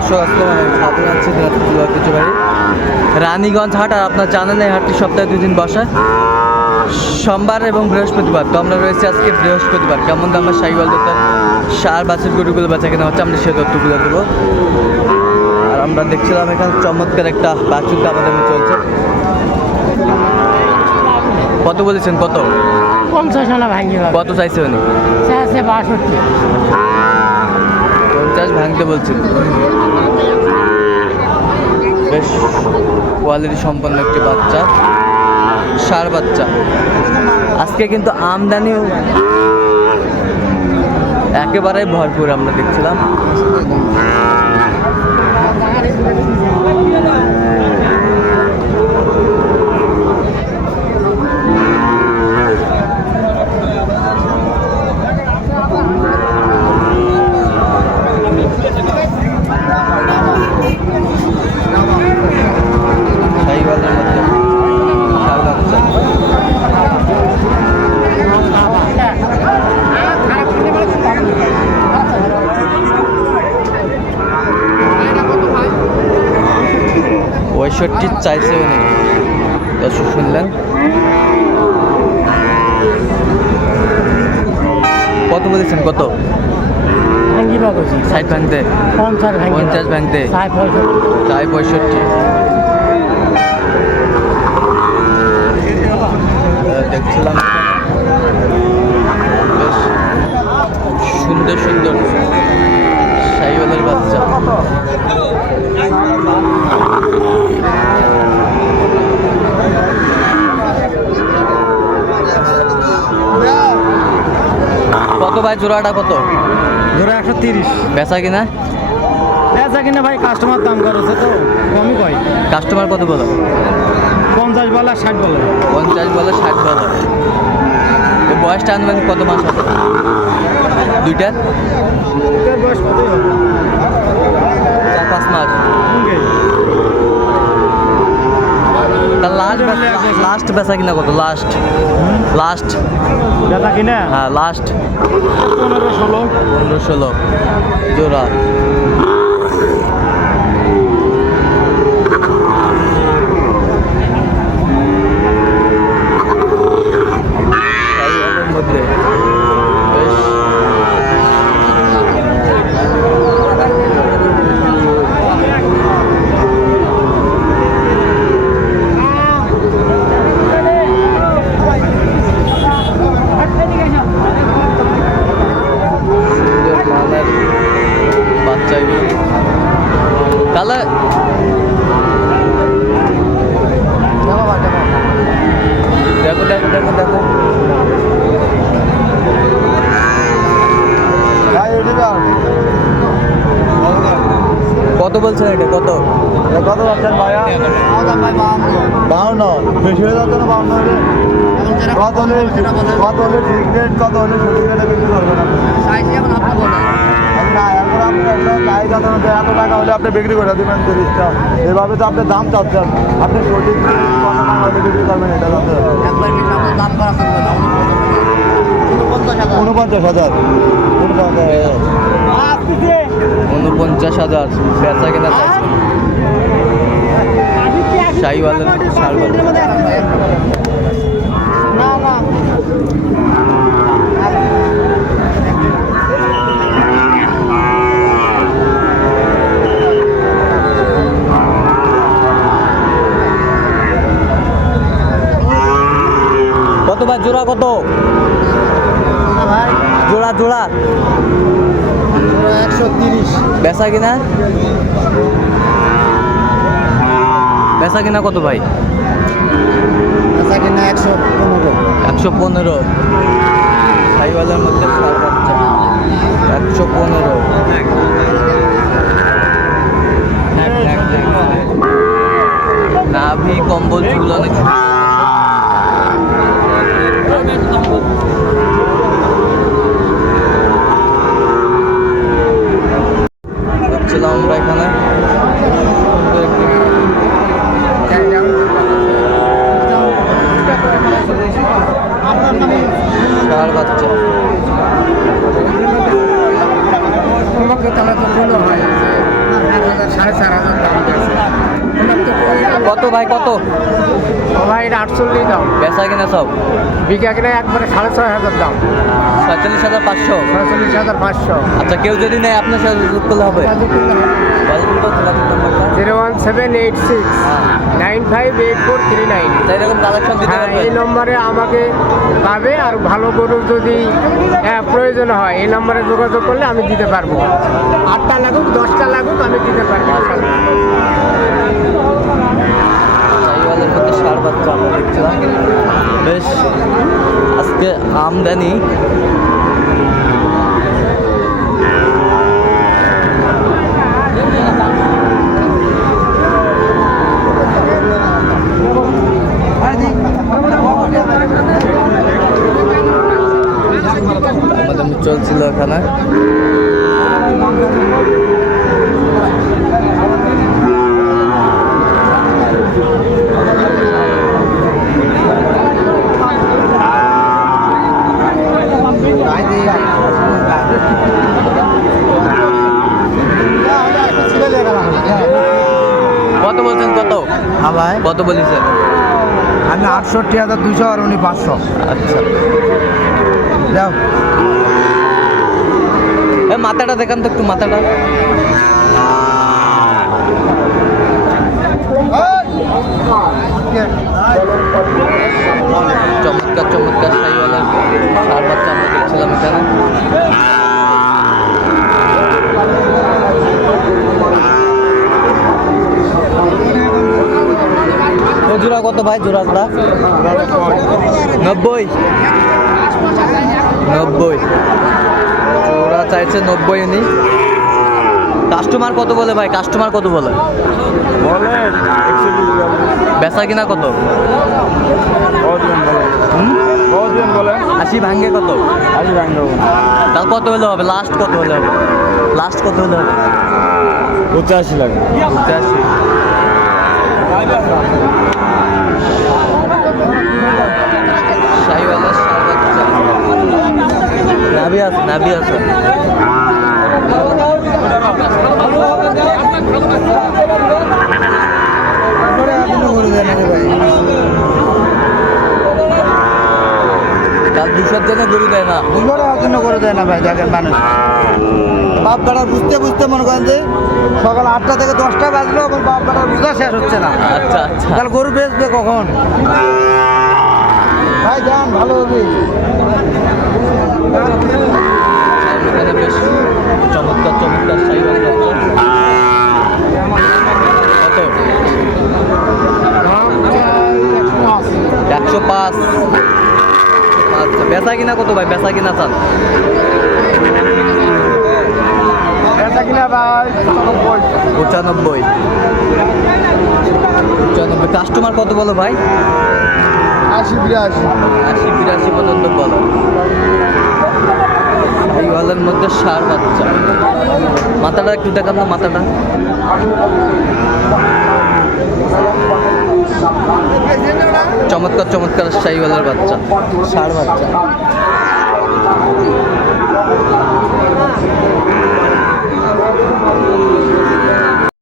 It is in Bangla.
দর্শক আসসালাম আমি খাবুল আছি কিছু বাড়ি রানীগঞ্জ হাট আর আপনার জানেন এই হাটটি সপ্তাহে দুই দিন বসে। সোমবার এবং বৃহস্পতিবার। তো আমরা রয়েছি আজকে বৃহস্পতিবার। কেমন দামে সাইকেল দোকান সার বাছুর গরুগুলো বেচা কেনা হচ্ছে। আমরা সে তথ্যগুলো দেবো। আর আমরা দেখছিলাম এখানে চমৎকার একটা বাছুর দামাদামি চলছে। কত বলেছেন? কত? পঞ্চাশ কত চাইছে উনি? বাষট্টি। ভাঙতে বলছে বেশ কোয়ালিটি সম্পন্ন একটি বাচ্চা, সার বাচ্চা। আজকে কিন্তু আমদানি একেবারেই ভরপুর আমরা দেখছিলাম শাহিওয়ালের মধ্যে সার বাচ্চা পঁয়ষট্টি চাইছে উনি। দর্শক শুনলেন। কত বলেছেন? কত? ষাট ভাঙতে। পঞ্চাশ ভাঙতে। চাই পঁয়ষট্টি। দেখছিলাম। বেশ সুন্দর সুন্দর। সাইওয়ালের বাচ্চা। ভাই জোড়াটা কত? ধরো একশো তিরিশ। বেচা কিনা? বেচা কিনা ভাই কাস্টমার দাম করেছে তো? কমই কয়। কাস্টমার কত বলো? পঞ্চাশ বলা ষাট বলে। পঞ্চাশ বলে ষাট বলে। বয়সটা আনুমানিক কত মাস হবে? দুইটা? এটার বয়স কতই হবে? চার পাঁচ মাস। লাস্ট লাস্ট বেচা কিনা কত? লাস্ট লাস্ট বেচা কিনা? হ্যাঁ লাস্ট পনেরো ষোলো। পনেরো ষোলো। জোড়া শাহিওয়ালের মধ্যে বেশ সুন্দর মানের বাচ্চা এগুলো তাহলে দেখো দেখো দেখো দেখো। কত বলছেন এটা? কত? কত ভাইয়া? বাউন্ন। বেশি হয়ে যাচ্ছে না বাউন্ন হলে? কত হলে কত হলে ঠিক রেট কত হলে সঠিক রেটে আপনি না। আপনি একটা এত টাকা হলে আপনি বিক্রি করে দেবেন তিরিশটা এভাবে তো আপনি দাম চাচ্ছেন আপনি সঠিক কত টাকা বিক্রি করবেন এটা জানতে উনপঞ্চাশ হাজার উনপঞ্চাশ হাজার বেচা কেনা চাইছে শাহিওয়ালের কত ভাই? জোড়া কত? জোড়া জোড়া। একশো তিরিশ বেচা কিনা? বেচা কিনা কত ভাই? কিনা একশো পনেরো। একশো পনেরো সাইওয়ালের মধ্যে একশো পনেরো। নাভি, কম্বল চুল অনেক ছিলাম আমরা এখানে। কার বাচ্চা? সাড়ে চার হাজার দাম কত ভাই কত? আটচল্লিশ দাম। বেচা কিনা সব? বিঘা কিনা একবারে সাড়ে ছয় হাজার দাম। ছয়চল্লিশ হাজার পাঁচশো? ছয়চল্লিশ হাজার পাঁচশো। আচ্ছা কেউ যদি নেয় আপনার সাথে যোগ করলে হবে? Zero one seven eight six nine five eight four three nine. এরকম কালেকশন দিতে হ্যাঁ এই নম্বরে আমাকে পাবে আর ভালো গরু যদি হ্যাঁ, প্রয়োজন হয় এই নম্বরে যোগাযোগ করলে আমি দিতে পারব। আটটা লাগুক দশটা লাগুক আমি দিতে পারব। বাচ্চা আমরা দেখছিলাম। বেশ আজকে আমদানি আমাদের চলছিল এখানে কত বলছেন কত? হ্যাঁ ভাই কত বলেছেন আমি আটষট্টি হাজার দুশো আর উনি পাঁচশো। আচ্ছা। যাও। মাথাটা দেখান তো একটু মাথাটা। চমৎকার চমৎকার সাইওয়ালা সার বাচ্চা আমরা দেখছিলাম এখানে। ও জোড়া কত ভাই জোড়া জোড়া? নব্বই। নব্বই। ওরা চাইছে নব্বই উনি। কাস্টমার কত বলে ভাই? কাস্টমার কত বলে? বেচা কিনা কত? আশি ভাঙ্গে কত? আশি ভাঙ তাহলে কত হলে হবে? লাস্ট কত হলে হবে? লাস্ট কত হলে হবে? পঁচাশি লাগে। পঁচাশি শাহিওয়ালা সার বাচ্চা নাভি আছে নাভি আছে। দুশোর জন্য গরু দেয় না। দুশো জন্য করে দেয় না ভাই দেখেন মানুষ বাপ বেটার বুঝতে বুঝতে মনে করেন যে সকাল আটটা থেকে দশটা বাজলো এখন বাপ বেটার বুঝা শেষ হচ্ছে না। আচ্ছা আচ্ছা। তাহলে গরু বেচবে কখন? ভাই যান ভালো হবে। বেশ চমৎকার চমৎকার কত একশো পাঁচ আচ্ছা বেচা কিনা কত ভাই বেচা কিনা চান কিনা ভাই পঁচানব্বই। পঁচানব্বই। কাস্টমার কত বলো ভাই? আশি বিরাশি। আশি বিরাশি পর্যন্ত বলো। এই মধ্যে সার বাচ্চা। মাথাটা একটু দেখান না মাথাটা। চমৎকার চমৎকার শাহিওয়ালের বাচ্চা, সার বাচ্চা।